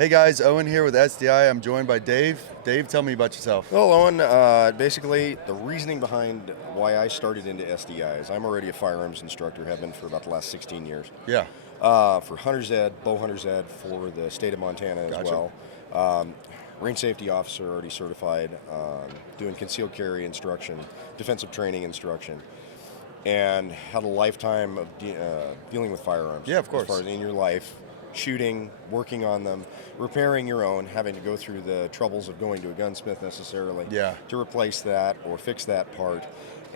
Hey guys, Owen here with SDI. I'm joined by Dave. Dave, tell me about yourself. Well, Owen, basically the reasoning behind why I started into SDI is I'm already a firearms instructor, have been for about the last 16 years. Yeah. For Hunter's Ed, Bow Hunter's Ed for the state of Montana as Gotcha. well. Range safety officer, already certified, doing concealed carry instruction, defensive training instruction, and had a lifetime of dealing with firearms. Yeah, of course. As far as in your life, shooting, working on them, repairing your own, having to go through the troubles of going to a gunsmith necessarily to replace that or fix that part,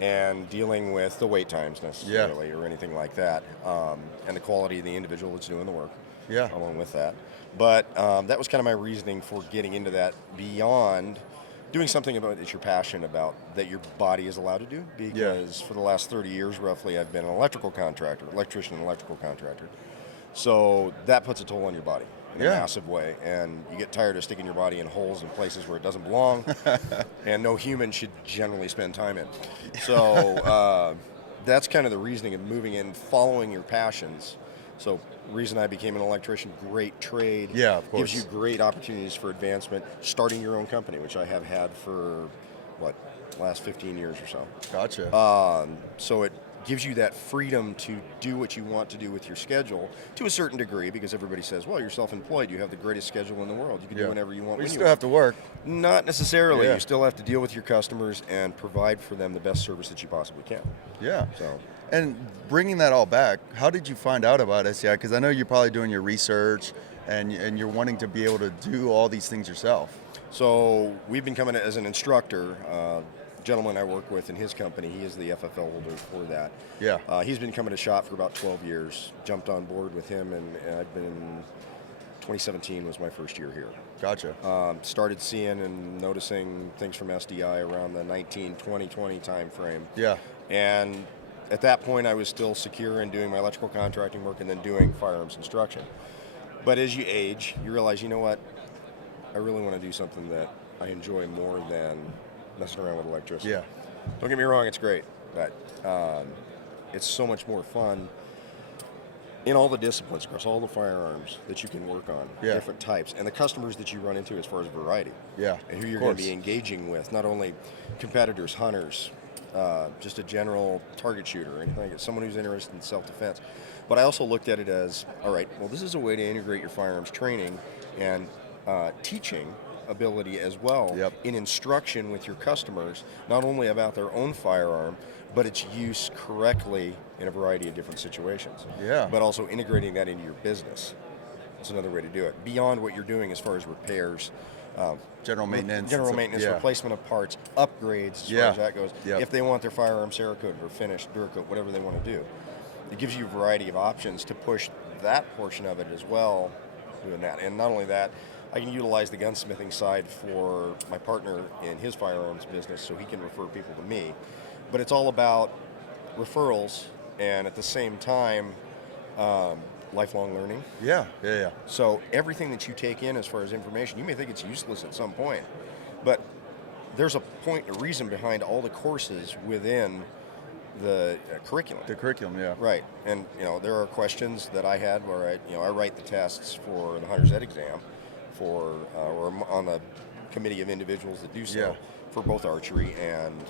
and dealing with the wait times necessarily or anything like that, and the quality of the individual that's doing the work along with that. But that was kind of my reasoning for getting into that, beyond doing something about that you're passionate about, that your body is allowed to do, because for the last 30 years roughly I've been an electrical contractor, electrician and electrical contractor. So that puts a toll on your body in a massive way, and you get tired of sticking your body in holes in places where it doesn't belong, and no human should generally spend time in. So that's kind of the reasoning of moving in, following your passions. So reason I became an electrician, great trade, of course. gives you great opportunities for advancement, starting your own company, which I have had for, last 15 years or so. Gotcha. So it gives you that freedom to do what you want to do with your schedule to a certain degree, because everybody says, well, you're self-employed, you have the greatest schedule in the world, you can do whatever you want. You still have to work. Not necessarily. You still have to deal with your customers and provide for them the best service that you possibly can. Yeah. So, and bringing that all back, how did you find out about SDI? Because I know you're probably doing your research and you're wanting to be able to do all these things yourself. So we've been coming as an instructor. Gentleman I work with in his company, he is the FFL holder for that. Yeah. He's been coming to shop for about 12 years. Jumped on board with him, and I've been, 2017 was my first year here. Gotcha. Started seeing and noticing things from SDI around the 2020 time frame. Yeah. And at that point I was still secure in doing my electrical contracting work and then doing firearms instruction. But as you age, you realize, you know what, I really want to do something that I enjoy more than messing around with electricity. Yeah. Don't get me wrong, it's great, but it's so much more fun in all the disciplines, across all the firearms that you can work on, different types, and the customers that you run into as far as variety. Yeah. And who you're going to be engaging with, not only competitors, hunters, just a general target shooter, anything, someone who's interested in self-defense. But I also looked at it as, all right, well, this is a way to integrate your firearms training and teaching ability as well in instruction with your customers, not only about their own firearm, but its use correctly in a variety of different situations. Yeah. But also integrating that into your business. That's another way to do it. Beyond what you're doing as far as repairs, general maintenance, replacement of parts, upgrades as far as that goes. If they want their firearm Cerakoted or finished, Duracoat, whatever they want to do. It gives you a variety of options to push that portion of it as well, doing that. And not only that, I can utilize the gunsmithing side for my partner in his firearms business, so he can refer people to me. But it's all about referrals, and at the same time, lifelong learning. Yeah. So everything that you take in as far as information, you may think it's useless at some point, but there's a point, a reason behind all the courses within the curriculum. The curriculum, Right, and there are questions that I had where I write the tests for the Hunter's Ed exam, or I'm on the committee of individuals that do so for both archery and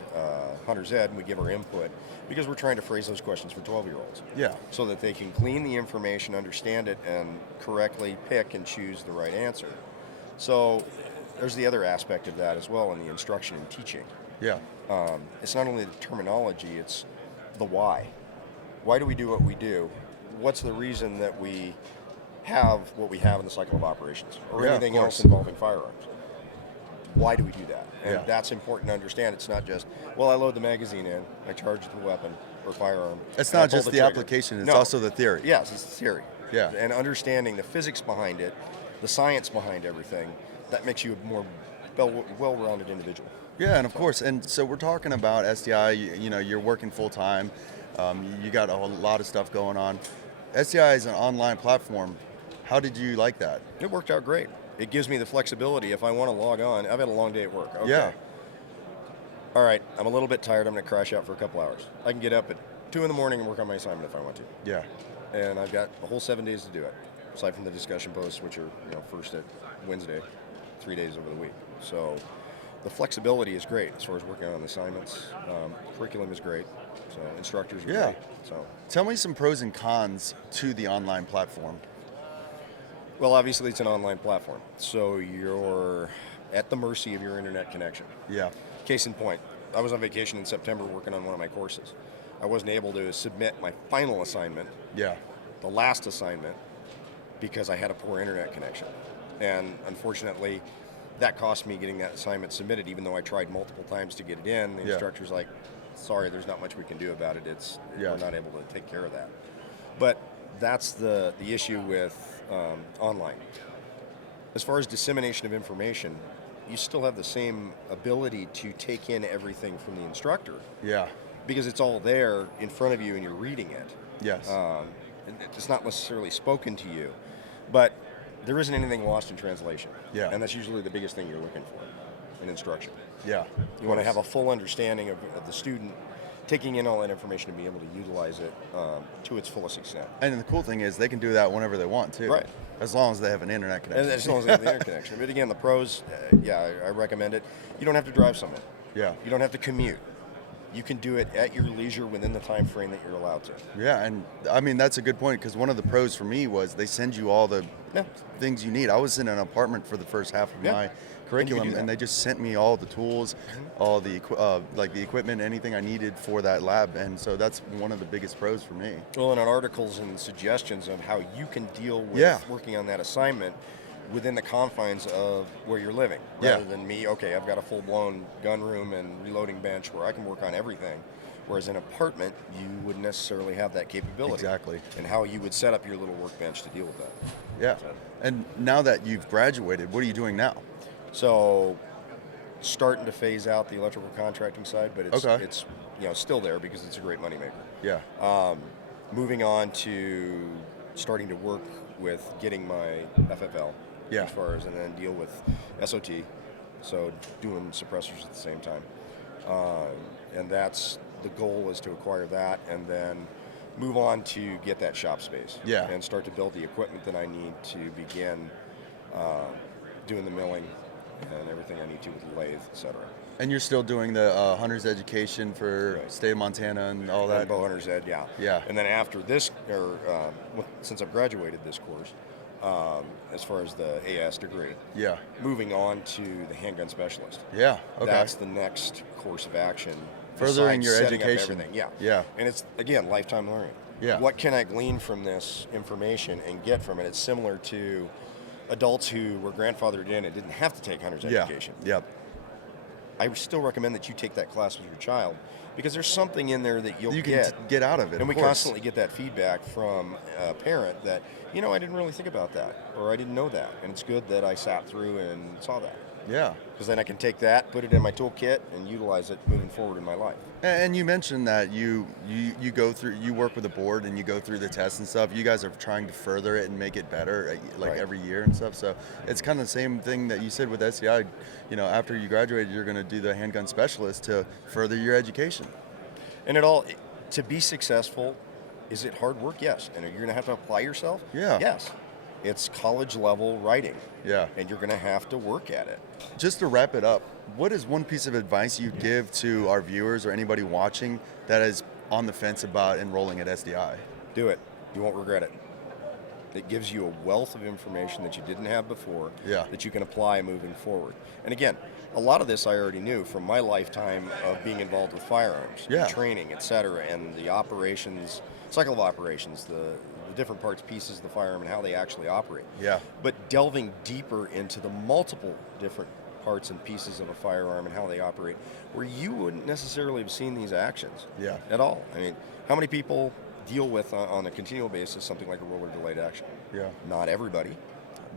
Hunter's Ed, and we give our input because we're trying to phrase those questions for 12-year-olds. So that they can glean the information, understand it, and correctly pick and choose the right answer. So there's the other aspect of that as well in the instruction and teaching. It's not only the terminology, it's the why. Why do we do what we do? What's the reason that we have what we have in the cycle of operations, or anything else involving firearms? Why do we do that? And that's important to understand. It's not just, well, I load the magazine in, I charge the weapon or firearm. It's not just the application, it's also the theory. Yes, it's the theory. And understanding the physics behind it, the science behind everything, that makes you a more well-rounded individual. Yeah, and of course, and so we're talking about SDI, you're working full-time, you got a lot of stuff going on. SDI is an online platform. How did you like that? It worked out great. It gives me the flexibility. If I want to log on, I've had a long day at work. All right, I'm a little bit tired. I'm going to crash out for a couple hours. I can get up at 2 in the morning and work on my assignment if I want to. And I've got a whole 7 days to do it. aside from the discussion posts, which are first at Wednesday, 3 days over the week. So the flexibility is great as far as working on assignments. Curriculum is great. So instructors are great. So tell me some pros and cons to the online platform. Well, obviously it's an online platform, so you're at the mercy of your internet connection. Yeah. Case in point, I was on vacation in September working on one of my courses. I wasn't able to submit my final assignment, the last assignment, because I had a poor internet connection. And unfortunately, that cost me getting that assignment submitted, even though I tried multiple times to get it in. The instructor's like, sorry, there's not much we can do about it. We're not able to take care of that. But that's the issue with online. As far as dissemination of information, you still have the same ability to take in everything from the instructor. Yeah. Because it's all there in front of you and you're reading it. Yes. It's not necessarily spoken to you, but there isn't anything lost in translation. Yeah. And that's usually the biggest thing you're looking for in instruction. Yeah. You want to have a full understanding of the student, taking in all that information and be able to utilize it to its fullest extent. And the cool thing is they can do that whenever they want too. Right. As long as they have an internet connection. As long as they have the internet connection. But again, the pros, I recommend it. You don't have to drive somewhere. Yeah. You don't have to commute. You can do it at your leisure within the time frame that you're allowed to. Yeah, and I mean, that's a good point, because one of the pros for me was they send you all the things you need. I was in an apartment for the first half of my curriculum, and they just sent me all the tools, all the the equipment, anything I needed for that lab, and so that's one of the biggest pros for me. Well, and on articles and suggestions of how you can deal with working on that assignment within the confines of where you're living, rather than me, okay, I've got a full-blown gun room and reloading bench where I can work on everything, whereas in an apartment, you wouldn't necessarily have that capability. Exactly. And how you would set up your little workbench to deal with that. Yeah. So, and now that you've graduated, what are you doing now? So, starting to phase out the electrical contracting side, but it's still there because it's a great moneymaker. Yeah. Moving on to starting to work with getting my FFL. As far as, and then deal with SOT, so doing suppressors at the same time. And that's the goal, is to acquire that and then move on to get that shop space. And start to build the equipment that I need to begin doing the milling and everything I need to with the lathe, etc. And you're still doing the hunter's education for state of Montana and all that? Bow hunter's ed, yeah. And then after this, since I've graduated this course, as far as the AS degree. Moving on to the handgun specialist. That's the next course of action. Furthering your education. And it's, again, lifetime learning. What can I glean from this information and get from it? It's similar to adults who were grandfathered in and didn't have to take hunter's education. I still recommend that you take that class with your child, because there's something in there that you can get out of it. And we constantly get that feedback from a parent that, I didn't really think about that, or I didn't know that. And it's good that I sat through and saw that. Because then I can take that, put it in my toolkit, and utilize it moving forward in my life. And you mentioned that you go through, you work with a board and you go through the tests and stuff. You guys are trying to further it and make it better, every year and stuff. So it's kind of the same thing that you said with SDI. After you graduated, you're going to do the handgun specialist to further your education. And to be successful, is it hard work? Yes. And are you going to have to apply yourself? Yes. It's college level writing. And you're going to have to work at it. Just to wrap it up, what is one piece of advice you'd give to our viewers or anybody watching that is on the fence about enrolling at SDI? Do it. You won't regret it. It gives you a wealth of information that you didn't have before that you can apply moving forward. And again, a lot of this I already knew from my lifetime of being involved with firearms, and training, etc., and the operations, cycle of operations, the different parts, pieces of the firearm, and how they actually operate. But delving deeper into the multiple different parts and pieces of a firearm and how they operate, where you wouldn't necessarily have seen these actions at all. I mean, how many people deal with on a continual basis something like a roller delayed action? Not everybody.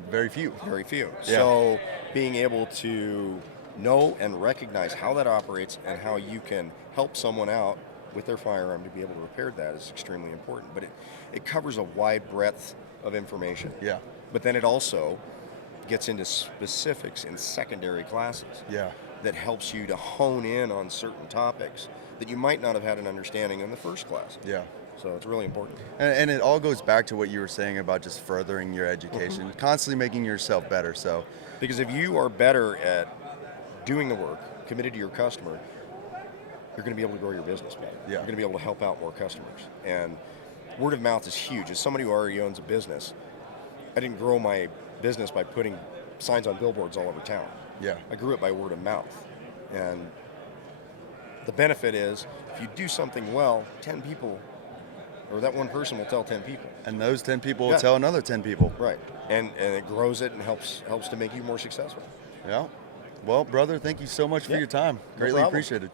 Very few. Very few. So being able to know and recognize how that operates and how you can help someone out with their firearm to be able to repair that is extremely important. But it covers a wide breadth of information. But then it also gets into specifics in secondary classes. That helps you to hone in on certain topics that you might not have had an understanding in the first class. So it's really important. And it all goes back to what you were saying about just furthering your education, constantly making yourself better. So, because if you are better at doing the work, committed to your customer, you're going to be able to grow your business better. Yeah. You're going to be able to help out more customers. And word of mouth is huge. As somebody who already owns a business, I didn't grow my business by putting signs on billboards all over town. yeah. I grew it by word of mouth. And the benefit is, if you do something well, 10 people, or that one person will tell 10 people. And those 10 people will tell another 10 people. Right. And it grows it and helps to make you more successful. Yeah. Well, brother, thank you so much for your time. Greatly appreciated.